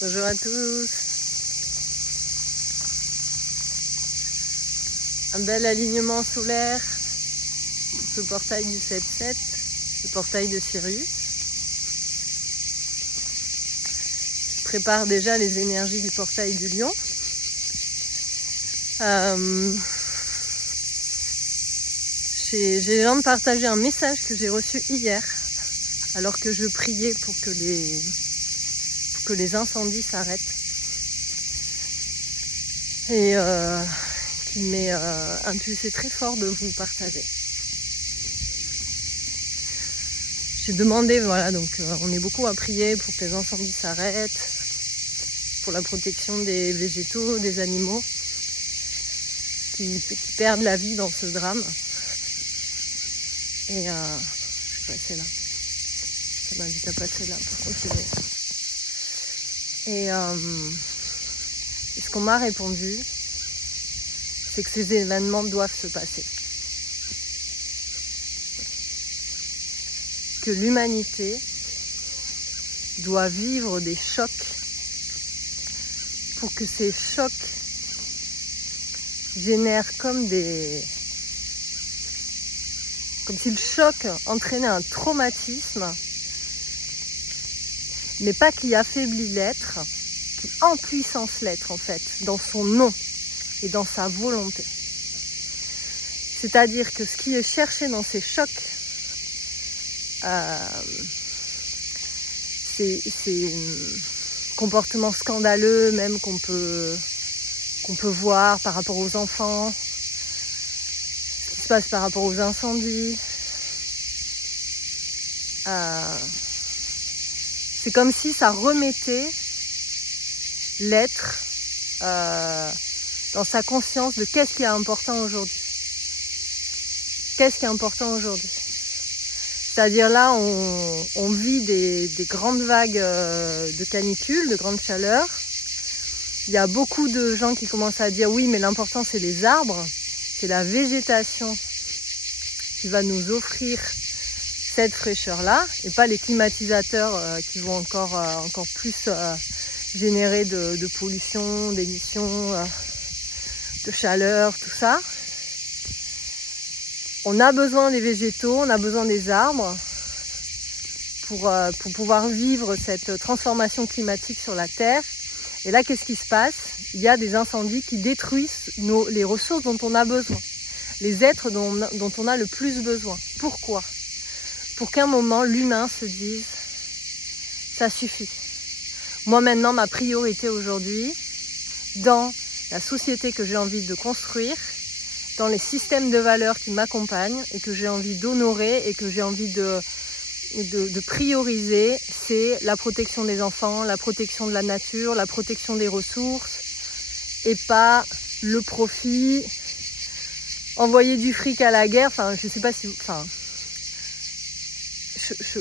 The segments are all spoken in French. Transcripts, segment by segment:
Bonjour à tous. Un bel alignement solaire, ce portail du 7-7, le portail de Sirius. Je prépare déjà les énergies du portail du Lion. J'ai besoin de partager un message que j'ai reçu hier, alors que je priais pour que les incendies s'arrêtent. Et qui m'est impulsé très fort de vous partager. J'ai demandé, voilà, donc on est beaucoup à prier pour que les incendies s'arrêtent, pour la protection des végétaux, des animaux qui perdent la vie dans ce drame. Et je vais passer là. Ça m'invite à passer là pour continuer. Et ce qu'on m'a répondu, c'est que ces événements doivent se passer. Que l'humanité doit vivre des chocs pour que ces chocs génèrent comme si le choc entraînait un traumatisme, mais pas qui affaiblit l'être, qui empuissance l'être en fait, dans son nom et dans sa volonté. C'est-à-dire que ce qui est cherché dans ces chocs, c'est comportements scandaleux même qu'on peut voir par rapport aux enfants, ce qui se passe par rapport aux incendies. C'est comme si ça remettait l'être dans sa conscience de qu'est-ce qui est important aujourd'hui. Qu'est-ce qui est important aujourd'hui? C'est-à-dire là, on vit des grandes vagues de canicule, de grande chaleur. Il y a beaucoup de gens qui commencent à dire oui, mais l'important c'est les arbres, c'est la végétation qui va nous offrir cette fraîcheur-là, et pas les climatisateurs qui vont encore plus générer de pollution, d'émissions, de chaleur, tout ça. On a besoin des végétaux, on a besoin des arbres pour pouvoir vivre cette transformation climatique sur la Terre. Et là, qu'est-ce qui se passe? Il y a des incendies qui détruisent les ressources dont on a besoin, les êtres dont on a le plus besoin. Pourquoi? Pour qu'un moment, l'humain se dise « ça suffit ». Moi maintenant, ma priorité aujourd'hui, dans la société que j'ai envie de construire, dans les systèmes de valeurs qui m'accompagnent et que j'ai envie d'honorer et que j'ai envie de prioriser, c'est la protection des enfants, la protection de la nature, la protection des ressources, et pas le profit, envoyer du fric à la guerre. Enfin, je sais pas si...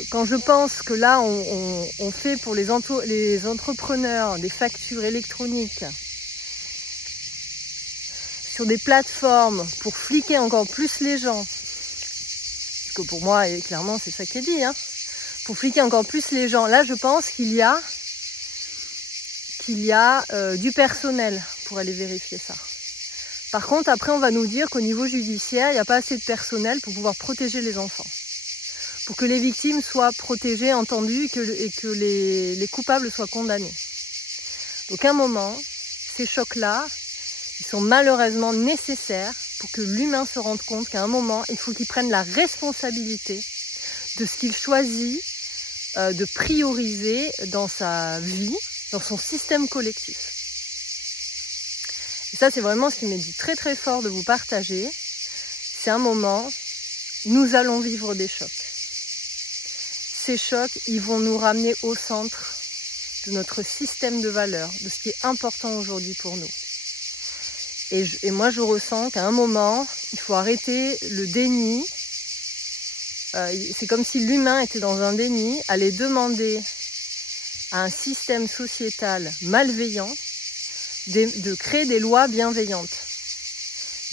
quand je pense que là, on fait pour les entrepreneurs des factures électroniques sur des plateformes pour fliquer encore plus les gens, parce que pour moi, et clairement, c'est ça qui est dit, hein, pour fliquer encore plus les gens, là, je pense qu'il y a du personnel pour aller vérifier ça. Par contre, après, on va nous dire qu'au niveau judiciaire, il n'y a pas assez de personnel pour pouvoir protéger les enfants, pour que les victimes soient protégées, entendues, et que les coupables soient condamnés. Donc à un moment, ces chocs-là, ils sont malheureusement nécessaires pour que l'humain se rende compte qu'à un moment, il faut qu'il prenne la responsabilité de ce qu'il choisit de prioriser dans sa vie, dans son système collectif. Et ça, c'est vraiment ce qui m'est dit très très fort de vous partager. C'est un moment, nous allons vivre des chocs. Ces chocs, ils vont nous ramener au centre de notre système de valeurs, de ce qui est important aujourd'hui pour nous. Et moi, je ressens qu'à un moment, il faut arrêter le déni. C'est comme si l'humain était dans un déni, allait demander à un système sociétal malveillant de créer des lois bienveillantes.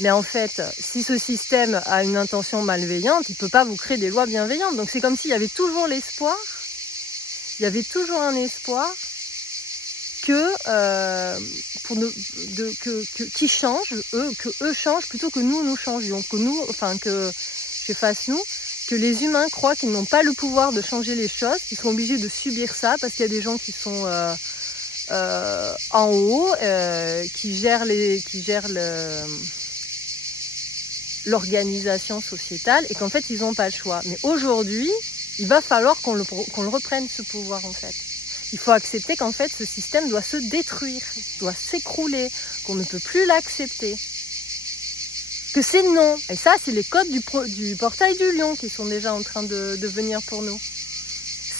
Mais en fait, si ce système a une intention malveillante, il ne peut pas vous créer des lois bienveillantes. Donc c'est comme s'il y avait toujours l'espoir, il y avait toujours un espoir qu'ils changent, que eux changent plutôt que nous changions, que je fasse nous, que les humains croient qu'ils n'ont pas le pouvoir de changer les choses, qu'ils sont obligés de subir ça parce qu'il y a des gens qui sont en haut, qui gèrent l'organisation sociétale et qu'en fait ils n'ont pas le choix. Mais aujourd'hui, il va falloir qu'on le reprenne ce pouvoir en fait. Il faut accepter qu'en fait ce système doit se détruire, doit s'écrouler, qu'on ne peut plus l'accepter. Que c'est non. Et ça, c'est les codes du portail du lion qui sont déjà en train de venir pour nous.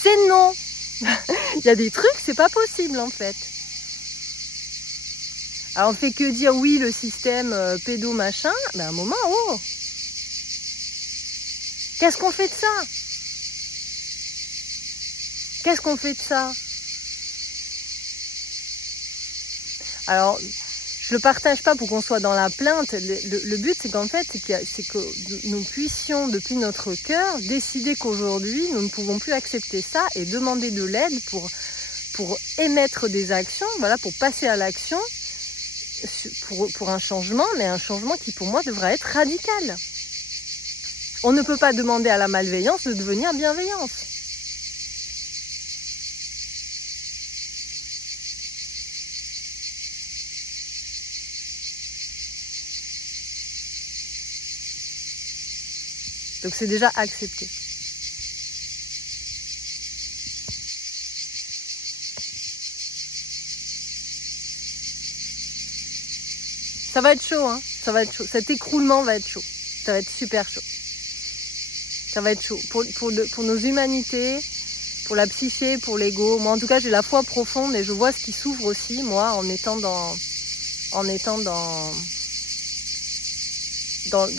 C'est non. Il y a des trucs, c'est pas possible en fait. Alors on fait que dire oui, le système pédo machin, ben à un moment, oh, qu'est-ce qu'on fait de ça? Qu'est-ce qu'on fait de ça? Alors, je le partage pas pour qu'on soit dans la plainte. Le but, c'est qu'en fait, c'est que nous puissions, depuis notre cœur, décider qu'aujourd'hui, nous ne pouvons plus accepter ça et demander de l'aide pour émettre des actions, voilà, pour passer à l'action, pour un changement, mais un changement qui, pour moi, devrait être radical. On ne peut pas demander à la malveillance de devenir bienveillance. Donc c'est déjà accepté. Ça va être chaud, hein. Ça va être chaud. Cet écroulement va être chaud. Ça va être super chaud. Ça va être chaud. Pour nos humanités, pour la psyché, pour l'ego. Moi, en tout cas, j'ai la foi profonde et je vois ce qui s'ouvre aussi, moi, en étant dans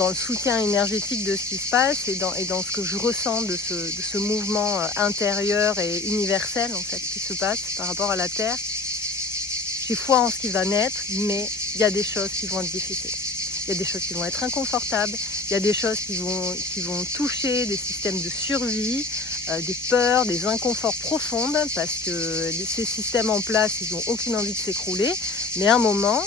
le soutien énergétique de ce qui se passe et dans ce que je ressens de ce mouvement intérieur et universel en fait qui se passe par rapport à la Terre. J'ai foi en ce qui va naître, mais il y a des choses qui vont être difficiles. Il y a des choses qui vont être inconfortables, il y a des choses qui vont toucher des systèmes de survie, des peurs, des inconforts profondes, parce que ces systèmes en place, ils n'ont aucune envie de s'écrouler, mais à un moment,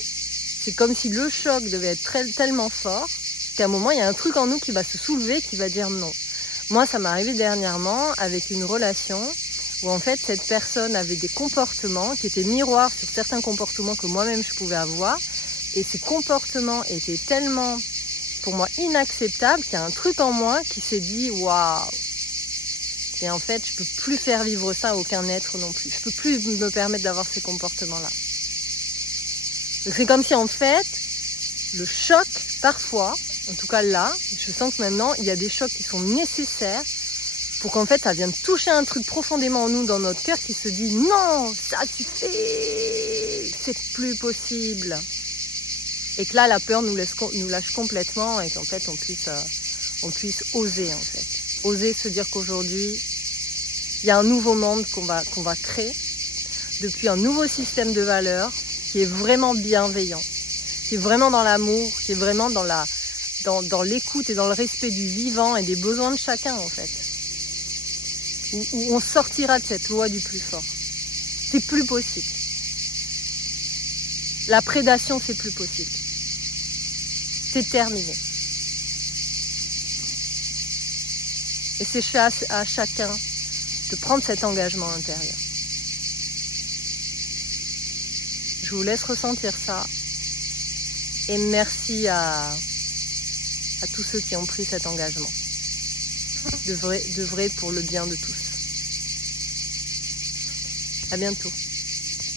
c'est comme si le choc devait être tellement fort qu'à un moment, il y a un truc en nous qui va se soulever, qui va dire non. Moi, ça m'est arrivé dernièrement avec une relation où en fait, cette personne avait des comportements qui étaient miroirs sur certains comportements que moi-même je pouvais avoir. Et ces comportements étaient tellement, pour moi, inacceptables qu'il y a un truc en moi qui s'est dit « Waouh !» Et en fait, je peux plus faire vivre ça à aucun être non plus. Je peux plus me permettre d'avoir ces comportements-là. Donc c'est comme si en fait, le choc, parfois, en tout cas là, je sens que maintenant, il y a des chocs qui sont nécessaires pour qu'en fait, ça vienne toucher un truc profondément en nous, dans notre cœur, qui se dit « Non, ça suffit, c'est plus possible !» Et que là, la peur nous lâche complètement et qu'en fait, on puisse oser, en fait. Oser se dire qu'aujourd'hui, il y a un nouveau monde qu'on va créer depuis un nouveau système de valeurs qui est vraiment bienveillant, qui est vraiment dans l'amour, qui est vraiment dans l'écoute et dans le respect du vivant et des besoins de chacun, en fait. Où on sortira de cette loi du plus fort. C'est plus possible. La prédation, c'est plus possible. C'est terminé. Et c'est à chacun de prendre cet engagement intérieur. Je vous laisse ressentir ça. Et merci à tous ceux qui ont pris cet engagement. De vrai pour le bien de tous. À bientôt.